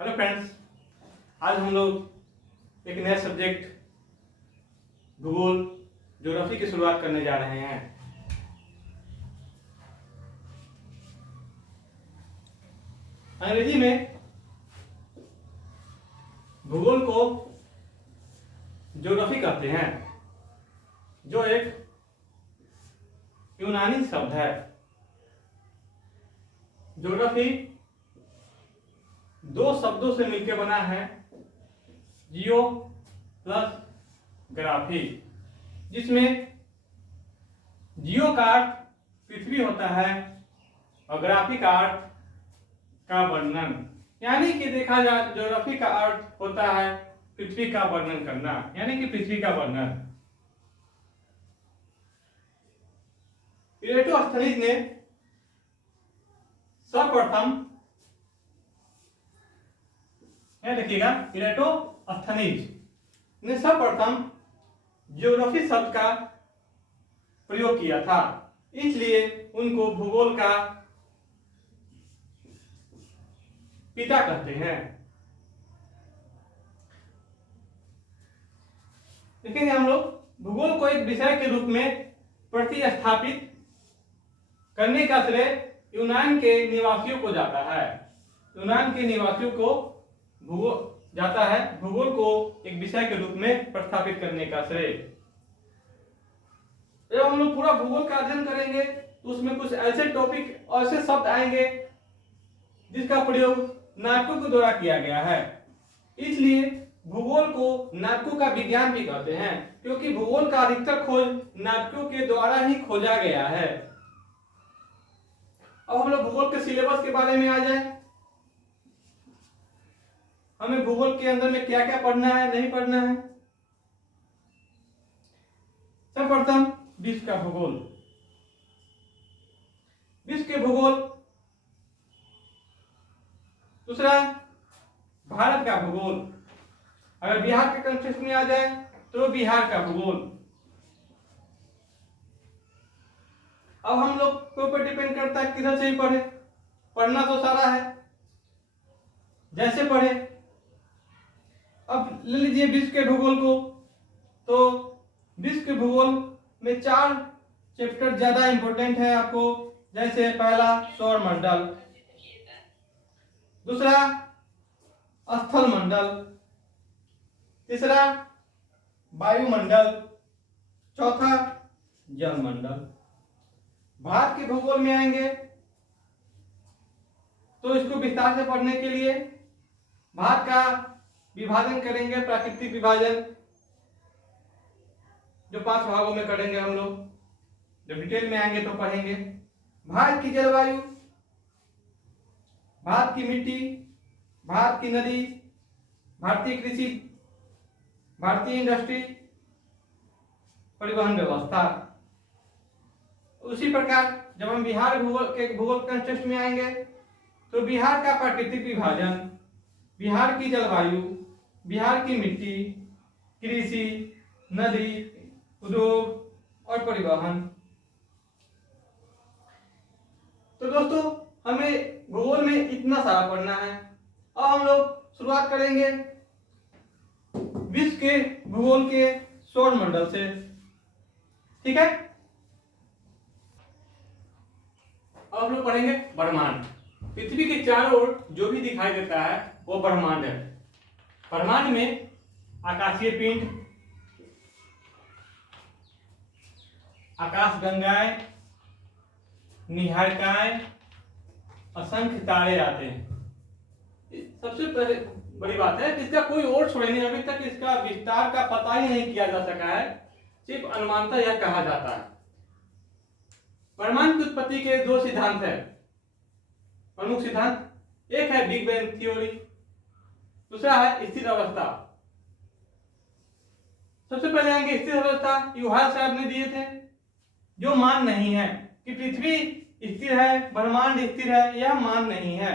Hello friends, आज हम लोग एक नया सब्जेक्ट भूगोल ज्योग्राफी की शुरुआत करने जा रहे हैं। अंग्रेजी में भूगोल को ज्योग्राफी कहते हैं, जो एक यूनानी शब्द है। ज्योग्राफी दो शब्दों से मिलकर बना है, जियो प्लस ग्राफी, जिसमें जियो का अर्थ पृथ्वी होता है और ग्राफी का अर्थ का वर्णन। यानी कि देखा जाए ज्योग्राफी का अर्थ होता है पृथ्वी का वर्णन करना, यानी कि पृथ्वी का वर्णन। इरेटोस्थनीज ने सर्वप्रथम, देखिएगा, इरेटोस्थनीज ने सर्वप्रथम ज्योग्राफी शब्द का प्रयोग किया था, इसलिए उनको भूगोल का पिता कहते हैं। देखेंगे हम लोग भूगोल को एक विषय के रूप में प्रतिस्थापित करने का श्रेय यूनान के निवासियों को जाता है। यूनान के निवासियों को भूगोल को एक विषय के रूप में प्रस्थापित करने का श्रेय। जब हम लोग पूरा भूगोल का अध्ययन करेंगे तो उसमें कुछ ऐसे टॉपिक, ऐसे शब्द आएंगे जिसका प्रयोग नाटकों के द्वारा किया गया है, इसलिए भूगोल को नाटकों का विज्ञान भी कहते हैं, क्योंकि भूगोल का अधिकतर खोज नाटकों के द्वारा ही खोजा गया है। अब हम लोग भूगोल के सिलेबस के बारे में आ जाए। हमें भूगोल के अंदर में क्या क्या पढ़ना है, नहीं पढ़ना है। सर्वप्रथम विश्व का भूगोल। विश्व के भूगोल। दूसरा भारत का भूगोल। अगर बिहार के कंटेक्स्ट में आ जाए तो बिहार का भूगोल। अब हम लोग के ऊपर डिपेंड करता है किधर से ही पढ़े। पढ़ना तो सारा है, जैसे पढ़े। अब ले लीजिए विश्व के भूगोल को, तो विश्व के भूगोल में 4 चैप्टर ज्यादा इंपॉर्टेंट है आपको। जैसे पहला सौर मंडल, दूसरा स्थल मंडल, तीसरा वायुमंडल, चौथा जल मंडल। भारत के भूगोल में आएंगे तो इसको विस्तार से पढ़ने के लिए भारत का विभाजन करेंगे, प्राकृतिक विभाजन, जो 5 भागों में करेंगे हम लोग। जब डिटेल में आएंगे तो पढ़ेंगे। भारत की जलवायु, भारत की मिट्टी, भारत की नदी, भारतीय कृषि, भारतीय इंडस्ट्री, परिवहन व्यवस्था। उसी प्रकार जब हम बिहार भूगोल कंटेक्स्ट में आएंगे तो बिहार का प्राकृतिक विभाजन, बिहार की जलवायु, बिहार की मिट्टी, कृषि, नदी, उद्योग और परिवहन। तो दोस्तों, हमें भूगोल में इतना सारा पढ़ना है। अब हम लोग शुरुआत करेंगे विश्व के भूगोल के सौर मंडल से, ठीक है। अब हम लोग पढ़ेंगे ब्रह्मांड। पृथ्वी के चारों ओर जो भी दिखाई देता है वो ब्रह्मांड है। ब्रह्मांड में आकाशीय पिंड, आकाशगंगाएं, निहारिकाएं, असंख्य तारे आते हैं। सबसे पहले बड़ी बात है, इसका कोई और छोड़े नहीं, अभी तक इसका विस्तार का पता ही नहीं किया जा सका है, सिर्फ अनुमानता यह कहा जाता है। ब्रह्मांड की उत्पत्ति के 2 सिद्धांत है, प्रमुख सिद्धांत। एक है बिग बैंग थ्योरी, दूसरा है स्थिर अवस्था। सबसे पहले आएंगे स्थिर अवस्था। यूहाल साहब ने दिए थे, जो मान नहीं है कि पृथ्वी स्थिर है, ब्रह्मांड स्थिर है, यह मान नहीं है।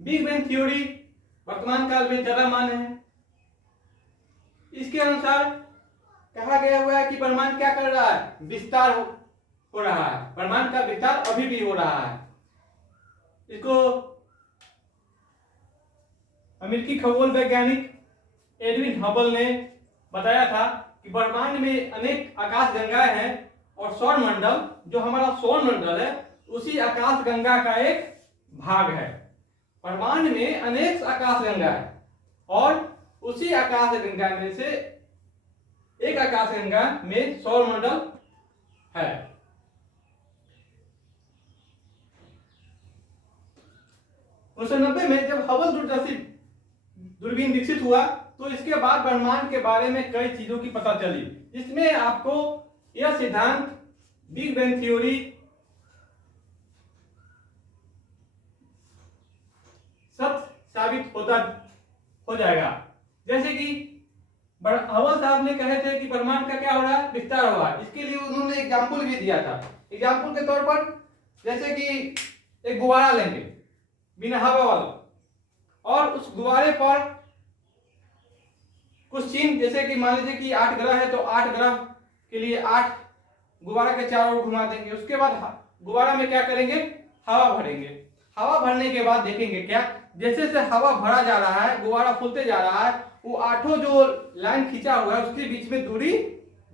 बिग बैंग थ्योरी वर्तमान काल में ज्यादा मान है। इसके अनुसार कहा गया हुआ है कि ब्रह्मांड क्या कर रहा है, विस्तार हो रहा है। ब्रह्मांड का विस्तार अभी भी हो रहा है। इसको अमेरिकी खगोल वैज्ञानिक एडविन हबल ने बताया था कि ब्रह्मांड में अनेक आकाश गंगाएं हैं और सौर मंडल, जो हमारा सौर मंडल है, उसी आकाश गंगा का एक भाग है। ब्रह्मांड में अनेक आकाश गंगा है और उसी आकाश गंगा में से एक आकाश गंगा में सौर मंडल है। 1990 में जब हबल दूरदर्शी दूरबीन विकसित हुआ तो इसके बाद ब्रह्मांड के बारे में कई चीजों की पता चली। इसमें आपको यह सिद्धांत बिग बैंग थ्योरी सत्य साबित हो जाएगा। जैसे कि हबल साहब ने कहे थे कि ब्रह्मांड का क्या हो रहा है, विस्तार हो रहा है। इसके लिए उन्होंने एग्जाम्पल भी दिया था। एग्जाम्पल के तौर पर जैसे कि एक गुब्बारा लेंगे बिना हवा वाला, और उस गुब्बारे पर कुछ चिन्ह, जैसे कि मान लीजिए कि 8 ग्रह है तो 8 ग्रह के लिए 8 गुब्बारा के चारों ओर घुमा देंगे। उसके बाद गुब्बारा में क्या करेंगे, हवा भरेंगे। हवा भरने के बाद देखेंगे क्या, जैसे जैसे हवा भरा जा रहा है, गुब्बारा फूलते जा रहा है, वो 8 जो लाइन खींचा हुआ है उसके बीच में दूरी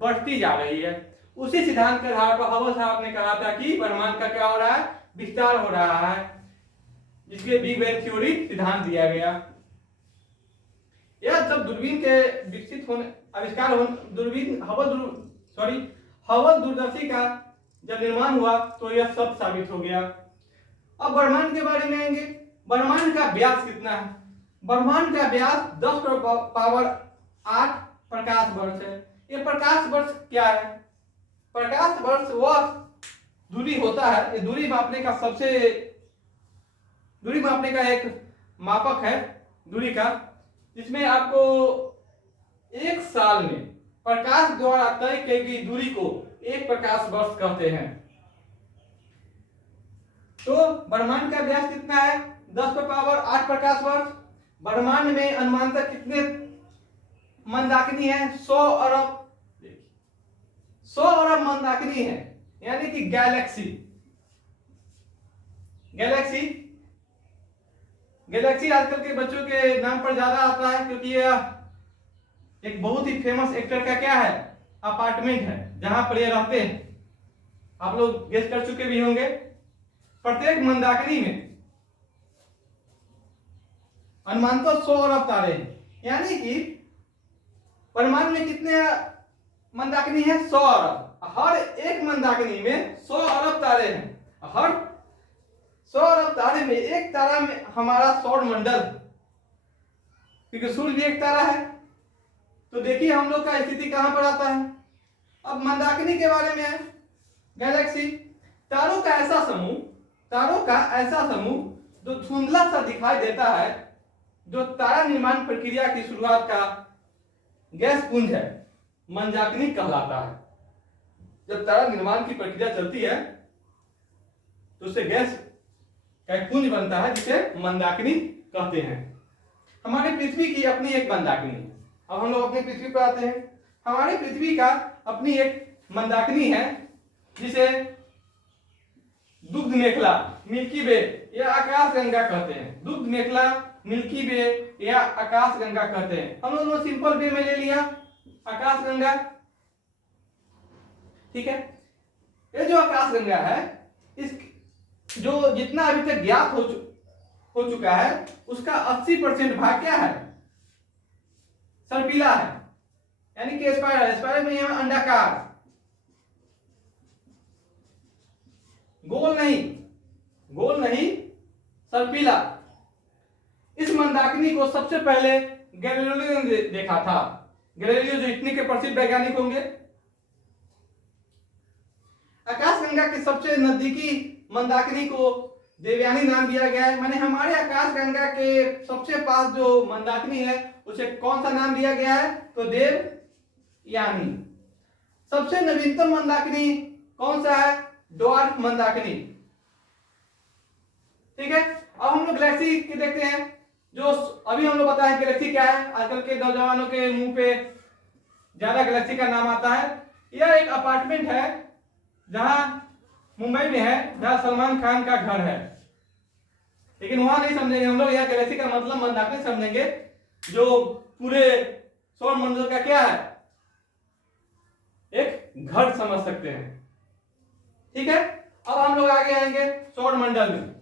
बढ़ती जा रही है। उसी सिद्धांत के आधार पर हबल साहब ने कहा था कि ब्रह्मांड का क्या हो रहा है, विस्तार हो रहा है, जिसके बिग बैंग थ्योरी सिद्धांत दिया गया। यह जब दूरबीन के विकसित होने आविष्कार होने दूरबीन हबल दूरदर्शी का जब निर्माण हुआ तो यह सब साबित हो गया। अब ब्रह्मांड के बारे में आएंगे। ब्रह्मांड का व्यास कितना है? ब्रह्मांड का व्यास 10⁻8 प्रकाश वर्ष है। ये प्रकाश वर्ष क्या है? प्रकाश वर्ष वह दूरी होता है, ये दूरी मापने का एक मापक है दूरी का, जिसमें आपको एक साल में प्रकाश द्वारा तय की गई दूरी को एक प्रकाश वर्ष कहते हैं। तो ब्रह्मांड का व्यास कितना है? 10⁻8 प्रकाश वर्ष। ब्रह्मांड में अनुमानतः कितने मंदाकिनी है? 100 अरब मंदाकिनी है, यानी कि गैलेक्सी आजकल के बच्चों के नाम पर ज्यादा आता है, क्योंकि यह एक बहुत ही फेमस एक्टर का क्या है, अपार्टमेंट है जहां पर ये रहते हैं। आप लोग गेस कर चुके भी होंगे। प्रत्येक मंदाकिनी में अनुमानतः 100 अरब तारे हैं, यानी कि ब्रह्मांड में कितने मंदाकिनी है? 100 अरब। हर एक मंदाकिनी में 100 अरब तारे हैं। हर 100 अरब तारे में एक तारा में हमारा सौर मंडल, क्योंकि सूर्य भी एक तारा है। तो देखिए हम लोग का स्थिति कहां पर आता है। अब मंदाकिनी के बारे में है, गैलेक्सी तारों का ऐसा समूह जो धुंधला सा दिखाई देता है, जो तारा निर्माण प्रक्रिया की शुरुआत का गैस पुंज है, मंदाकिनी कहलाता है। जब तारा निर्माण की प्रक्रिया चलती है तो उससे गैस का एक पुंज बनता है, जिसे मंदाकिनी कहते हैं। हमारी पृथ्वी की अपनी एक मंदाकिनी है। अब हम लोग अपनी पृथ्वी पर आते हैं। हमारी पृथ्वी का अपनी एक मंदाकिनी है, जिसे दुग्ध मेखला, मिल्की वे या आकाश गंगा कहते हैं। दुग्ध मेखला, मिल्की वे या आकाश गंगा कहते हैं। हम लोगों ने सिंपल वे में ले लिया आकाश गंगा, ठीक है। ये जो आकाश गंगा है, इस जो जितना अभी तक ज्ञात हो चुका है, उसका 80% भाग क्या है? सर्पिला है, यानी कि स्पाइरल में यहां अंडाकार, गोल नहीं, सर्पिला। इस मंदाकिनी को सबसे पहले गैलीलियो ने देखा था। गैलीलियो जो इटली के प्रसिद्ध वैज्ञानिक होंगे। आकाशगंगा के सबसे नजदीकी मंदाकिनी को देवयानी नाम दिया गया है। माने हमारे आकाशगंगा के सबसे पास जो मंदाकिनी है उसे कौन सा नाम दिया गया है? तो देवयानी। सबसे नवीनतम मंदाकिनी कौन सा है? ड्वार्फ मंदाकिनी, ठीक है। अब हम लोग गैलेक्सी के देखते हैं। जो अभी हम लोग पता है गैलेक्सी क्या है, आजकल के नौजवानों के मुंह पे ज्यादा गैलेक्सी का नाम आता है। यह एक अपार्टमेंट है जहां मुंबई में है, जहां सलमान खान का घर है। लेकिन वहां नहीं समझेंगे हम लोग, यहाँ गैलेक्सी का मतलब मंदाकिनी समझेंगे, जो पूरे सौर मंडल का क्या है, एक घर समझ सकते हैं। ठीक है, अब हम लोग आगे आएंगे सौर मंडल में।